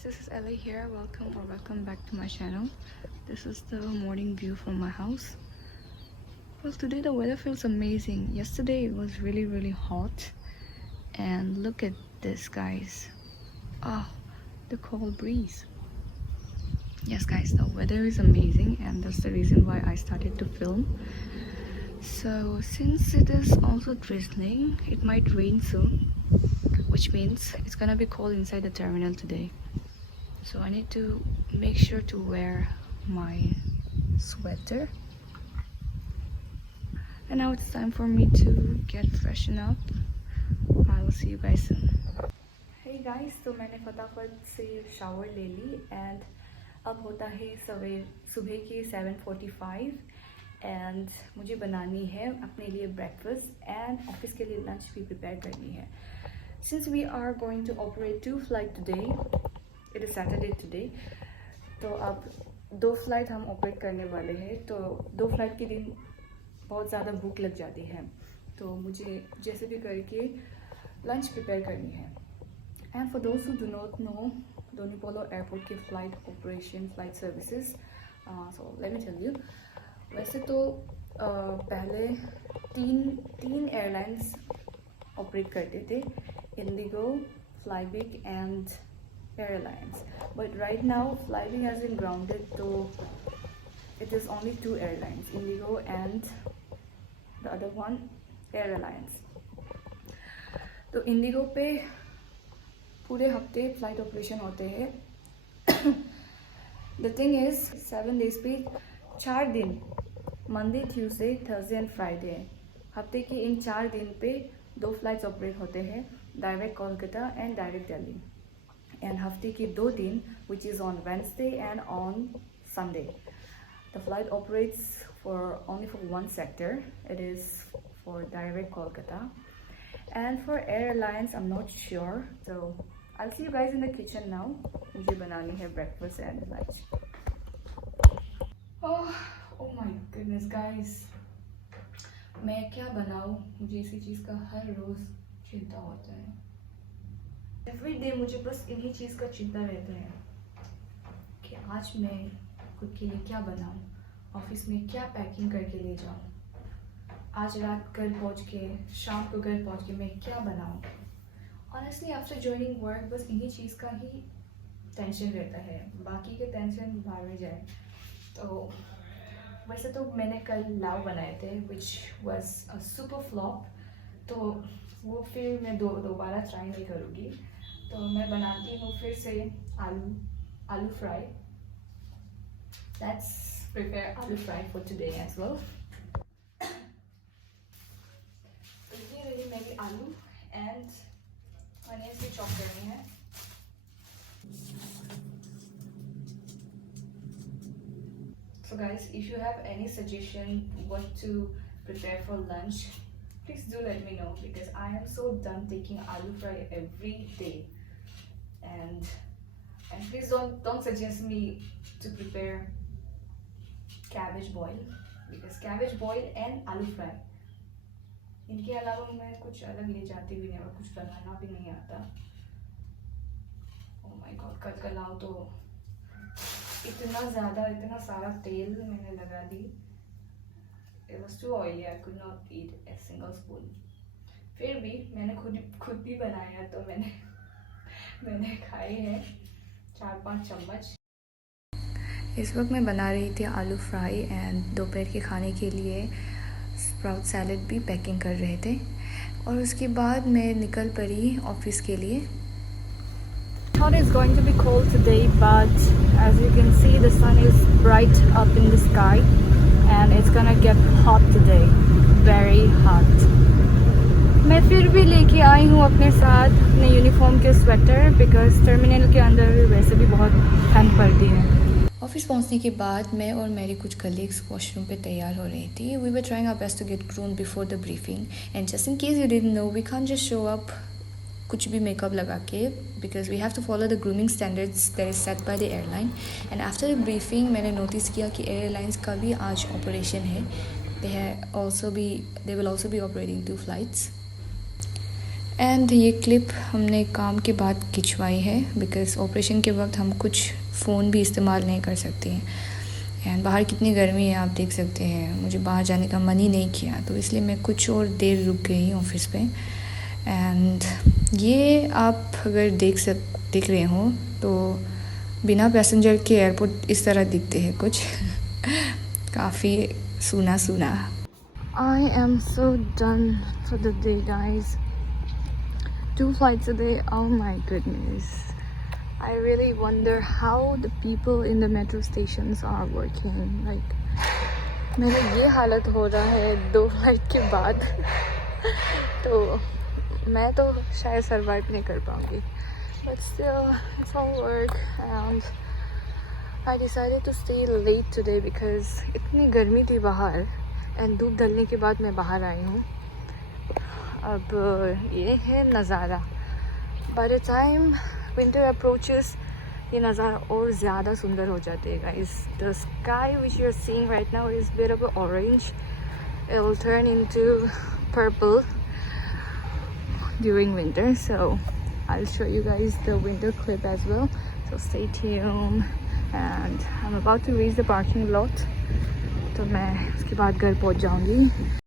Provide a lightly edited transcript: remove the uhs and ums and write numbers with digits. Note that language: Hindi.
guys, this is Ellie here. Welcome back to my channel. This is the morning view from my house. Well, today the weather feels amazing. Yesterday it was really hot, and look at this, guys. Oh, the cold breeze. Yes guys, the weather is amazing, and that's the reason why I started to film. So since it is also drizzling, it might rain soon, which means it's gonna be cold inside the terminal today. So I need to make sure to wear my sweater. And now it's time for me to get freshen up. I will see you guys soon. Hey guys, तो मैंने फटाफट से शावर ले ली एंड अब होता है सुबह की 7:45 एंड मुझे बनानी है अपने लिए ब्रेकफास्ट एंड ऑफिस के लिए लंच भी प्रिपेयर करनी है. Since we are going to operate 2 flights today, it is Saturday today, तो अब 2 फ्लाइट हम ऑपरेट करने वाले हैं. तो 2 फ्लाइट के दिन बहुत ज़्यादा भूख लग जाती है, तो मुझे जैसे भी करके लंच प्रिपेयर करनी है. And for those who do not know Donyi Polo airport के flight operation flight services, so let me tell you. वैसे तो पहले तीन एयरलाइंस ऑपरेट करते थे, IndiGo, Flybig and airlines. But right now Flybig has been grounded, तो it is only 2 airlines, Indigo and the other one Air Alliance. तो इंडिगो पे पूरे हफ्ते फ्लाइट ऑपरेशन होते हैं. द थिंग इज 7 days पे 4 दिन, Monday, Tuesday, Thursday and Friday, हफ्ते के इन 4 दिन पे 2 फ्लाइट्स ऑपरेट होते हैं, direct Kolkata and direct Delhi. And हफ्ते के 2 दिन which is on Wednesday and on Sunday. The flight operates only for one sector. It is for direct Kolkata. And for airlines, I'm not sure. So I'll see you guys in the kitchen now. मुझे बनानी है breakfast and lunch. Oh my goodness, guys. मैं क्या बनाऊँ? मुझे इसी चीज़ का हर रोज़ चिंता होता है. Every day मुझे बस इन्हीं चीज़ का चिंता रहता है कि आज मैं खुद के लिए क्या बनाऊँ, ऑफिस में क्या पैकिंग करके ले जाऊँ, आज रात घर पहुँच के शाम को घर पहुँच के मैं क्या बनाऊँ. ऑनेस्टली आफ्टर जॉइनिंग वर्क बस इन्हीं चीज़ का ही टेंशन रहता है, बाकी के टेंशन बाहर में जाए. तो वैसे तो मैंने कल लाव बनाए थे which was a super flop, तो वो फिर मैं दोबारा ट्राई नहीं करूँगी. तो मैं बनाती हूँ फिर से आलू fry. Let's prepare aloo fry for today as well. तो ये रही मेरी आलू एंड अनियन से चॉप करनी है. So guys, if you have any suggestion what to prepare for lunch, please do let me know, because I am so done taking aloo fry every day. And please don't suggest me to prepare cabbage boil, because cabbage boil and aloo fry, इनके अलावा मैं कुछ अलग ले जाती भी नहीं और कुछ बनाना भी नहीं आता. Oh my god, कल लाओ तो इतना सारा तेल मैंने लगा दी. It was too oily, I could not eat a single spoon. फिर भी मैंने खुद भी बनाया, तो मैंने खाई है 4-5 चम्मच. इस वक्त मैं बना रही थी आलू फ्राई एंड दोपहर के खाने के लिए स्प्राउट सैलड भी पैकिंग कर रहे थे. और उसके बाद मैं निकल पड़ी ऑफिस के लिए. Thought it's going to be cold today, but as you can see the sun is bright up in the sky and it's gonna get hot today, very hot. मैं फिर भी लेके आई हूँ अपने साथ अपने यूनिफॉर्म के स्वेटर, बिकॉज टर्मिनल के अंदर वैसे भी बहुत ठंड पड़ती है. ऑफिस पहुंचने के बाद मैं और मेरी कुछ कलीग्स वॉशरूम पे तैयार हो रही थी. We were trying our best to get groomed before the briefing, and just in case you didn't know, we can't just show up कुछ भी मेकअप लगा के, because we have to follow the grooming standards that is set by the airline. And after the briefing मैंने नोटिस किया कि एयरलाइंस का भी आज ऑपरेशन है. They will also be operating 2 flights. And ये क्लिप हमने काम के बाद खिंचवाई है बिकॉज़ ऑपरेशन के वक्त हम कुछ फ़ोन भी इस्तेमाल नहीं कर सकते हैं। एंड बाहर कितनी गर्मी है आप देख सकते हैं, मुझे बाहर जाने का मन ही नहीं किया, तो इसलिए मैं कुछ और देर रुक गई ऑफिस पे। एंड ये आप अगर देख रहे हो तो बिना पैसेंजर के एयरपोर्ट इस तरह दिखते हैं कुछ काफ़ी सूना सूना। I am so done for the day guys. 2 flights a day, oh my goodness. I really wonder how the people in the metro stations are working. Like, मेरा ये हालत हो रहा है 2 फ्लाइट के बाद तो मैं तो शायद सर्वाइव नहीं कर पाऊँगी, but still it's all work and I decided to stay late today because इतनी गर्मी थी बाहर and धूप ढलने के बाद मैं बाहर आई हूँ। अब ये है नज़ारा। By the time winter approaches ये नज़ारा और ज़्यादा सुंदर हो जाते हैं guys. The sky which you are seeing right now is bit of orange, it will turn into purple during winter, so I'll show you guys the winter clip as well, so stay tuned. And I'm about to reach the parking lot, तो मैं उसके बाद घर पहुंच जाऊंगी।